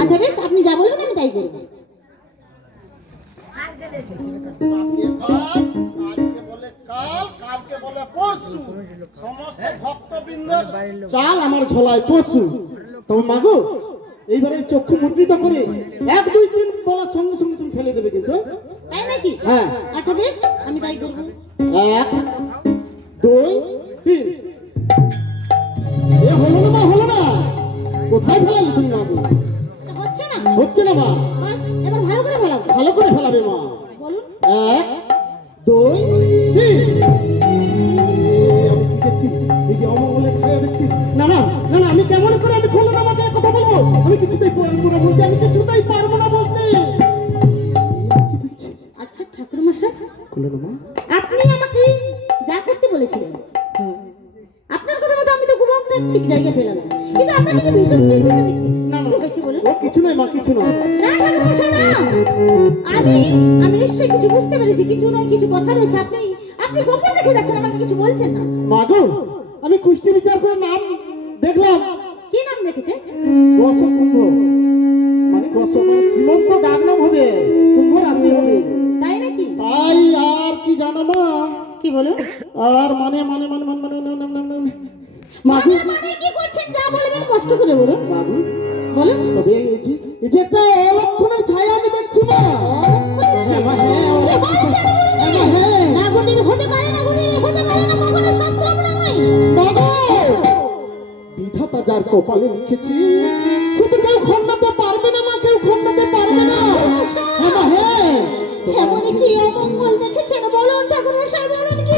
আচ্ছা বেশ আপনি যা বলবেন আমি তাই করব। চাল আমার ঝোলায় তবে মাগো এইবারে চক্ষু মুদ্রিত করে এক দুই তিন বলার সঙ্গে সঙ্গে তুমি ফেলে দেবে কিন্তু। তাই নাকি? হ্যাঁ। আচ্ছা বেশ আমি তাই করব। এক দুই তিন। এ হলো না মা হলো না। কোথায় ফেলালি তুমি মাগো হচ্ছে না? হচ্ছে না মা। এবার ভালো করে ফেলাবো ভালো করে ফেলাবে মা। বলুন। এক দুই তিন। না না না না আমি কেমন করে আমি খুলবো না আমাকে কথা বলব? আমি কিছুতেই পারব না বলতে আমি কিছুতেই পারব না বলতে। আচ্ছা ঠাকুর মশাই না আপনি আমাকে যা করতে বলেছিলেন হ্যাঁ। আপনার কথা মতো আমি তো গুবকটা ঠিক জায়গায় ফেলালাম কিন্তু আপনাকে ভীষণ চিন্তিত দেখছি না না কি বলুন কিছু নয় মা কিছু নয় না ঠাকুর না আমি আমি নিশ্চয়ই কিছু বুঝতে পেরেছি কিছু নয় কিছু কথা রয়েছে আপনি আপনি গোপন রেখে যাচ্ছেন আমাকে কিছু বলছেন না মা আমি কুষ্টি বিচার করে নাম দেখলাম কি নাম দেখেছে মানে রস মানে সীমন্ত ডাক নাম হবে কুম্ভ রাশি হবে তাই নাকি তাই আর কি জানো মা কি বলুন আর মানে মানে মানে মানে মানে মাগুর হ্যাঁ, হ্যাঁ। বিধাতা যার কপালে লিখেছি সেটা কেউ খন্ডাতে পারবে না মা কেউ খন্ডাতে পারবে না। হ্যাঁ। এমন কি বলুন ঠাকুর কি?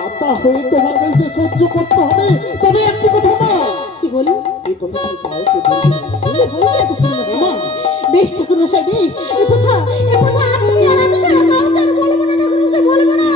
তাহলে তোমাদেরকে সহ্য করতে হবে তবে একটি কথা মা কি বলি এই কথা তুমি কাউকে বলবে না। বেশ ঠাকুর মশাই বেশ এ কথা এ কথা আপনি আর আমি ছাড়া কাউকে বলব না ঠাকুর মশাই বলব না।